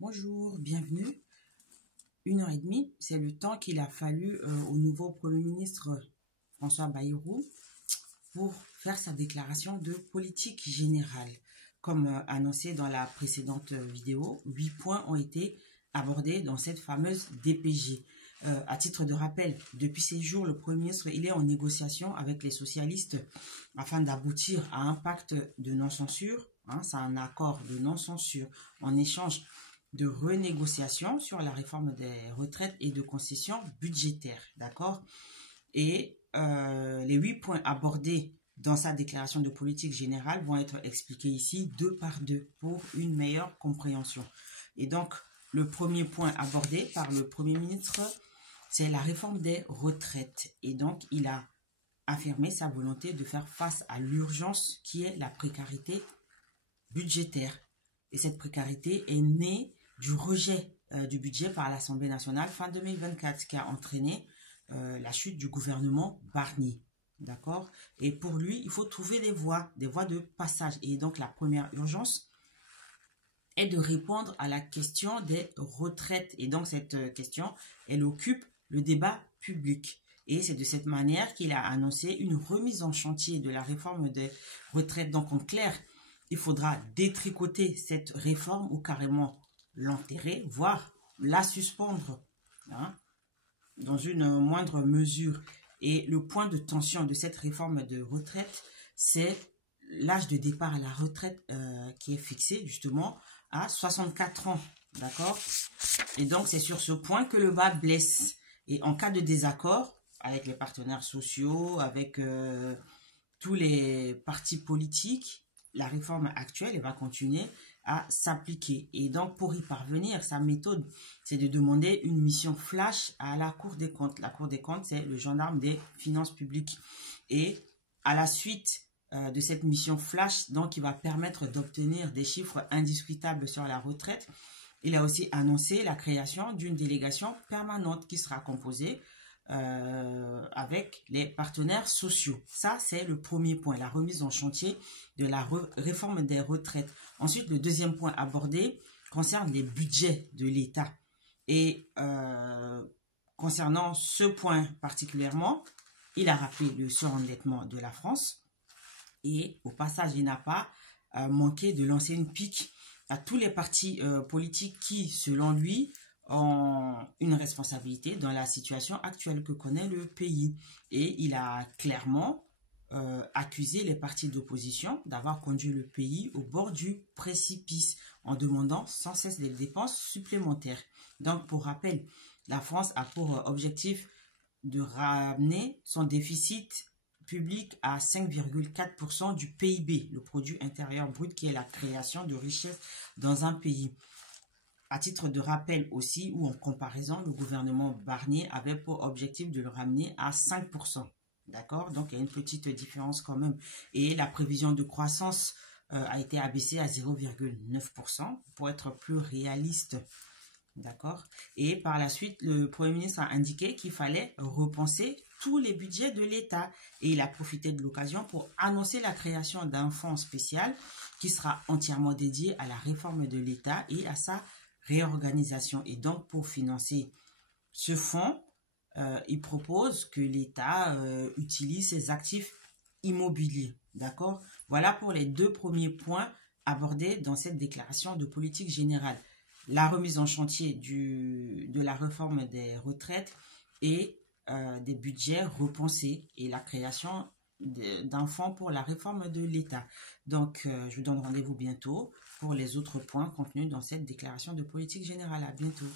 Bonjour, bienvenue. 1 h 30, c'est le temps qu'il a fallu au nouveau Premier ministre François Bayrou pour faire sa déclaration de politique générale. Comme annoncé dans la précédente vidéo, 8 points ont été abordés dans cette fameuse DPG. À titre de rappel, depuis ces jours, le Premier ministre il est en négociation avec les socialistes afin d'aboutir à un pacte de non-censure. C'est un accord de non-censure en échange de renégociation sur la réforme des retraites et de concessions budgétaires, d'accord? Et les 8 points abordés dans sa déclaration de politique générale vont être expliqués ici deux par deux pour une meilleure compréhension. Et donc, le premier point abordé par le Premier ministre, c'est la réforme des retraites. Et donc, il a affirmé sa volonté de faire face à l'urgence qui est la précarité budgétaire. Et cette précarité est née du rejet du budget par l'Assemblée nationale fin 2024, qui a entraîné la chute du gouvernement Barnier. D'accord? Et pour lui, il faut trouver des voies de passage. Et donc, la première urgence est de répondre à la question des retraites. Et donc, cette question, elle occupe le débat public. Et c'est de cette manière qu'il a annoncé une remise en chantier de la réforme des retraites. Donc, en clair, il faudra détricoter cette réforme ou carrément l'enterrer, voire la suspendre dans une moindre mesure. Et le point de tension de cette réforme de retraite, c'est l'âge de départ à la retraite qui est fixé justement à 64 ans. D'accord? Et donc, c'est sur ce point que le bas blesse. Et en cas de désaccord avec les partenaires sociaux, avec tous les partis politiques, la réforme actuelle va continuer à s'appliquer. Et donc, pour y parvenir, sa méthode, c'est de demander une mission flash à la Cour des comptes. La Cour des comptes, c'est le gendarme des finances publiques. Et à la suite de cette mission flash, donc, qui va permettre d'obtenir des chiffres indiscutables sur la retraite, il a aussi annoncé la création d'une délégation permanente qui sera composée avec les partenaires sociaux. Ça, c'est le premier point, la remise en chantier de la réforme des retraites. Ensuite, le deuxième point abordé concerne les budgets de l'État. Et concernant ce point particulièrement, il a rappelé le surendettement de la France. Et au passage, il n'a pas manqué de lancer une pique à tous les partis politiques qui, selon lui, ont une responsabilité dans la situation actuelle que connaît le pays. Et il a clairement accusé les partis d'opposition d'avoir conduit le pays au bord du précipice en demandant sans cesse des dépenses supplémentaires. Donc, pour rappel, la France a pour objectif de ramener son déficit public à 5,4% du PIB, le produit intérieur brut, qui est la création de richesse dans un pays. À titre de rappel aussi, ou en comparaison, le gouvernement Barnier avait pour objectif de le ramener à 5%. D'accord? Donc, il y a une petite différence quand même. Et la prévision de croissance a été abaissée à 0,9% pour être plus réaliste. D'accord? Et par la suite, le Premier ministre a indiqué qu'il fallait repenser tous les budgets de l'État. Et il a profité de l'occasion pour annoncer la création d'un fonds spécial qui sera entièrement dédié à la réforme de l'État et à sa réorganisation. Et donc, pour financer ce fonds, il propose que l'État utilise ses actifs immobiliers. D'accord? Voilà pour les deux premiers points abordés dans cette déclaration de politique générale. La remise en chantier de la réforme des retraites et des budgets repensés et la création d'un fonds pour la réforme de l'État. Donc, je vous donne rendez-vous bientôt pour les autres points contenus dans cette déclaration de politique générale. À bientôt.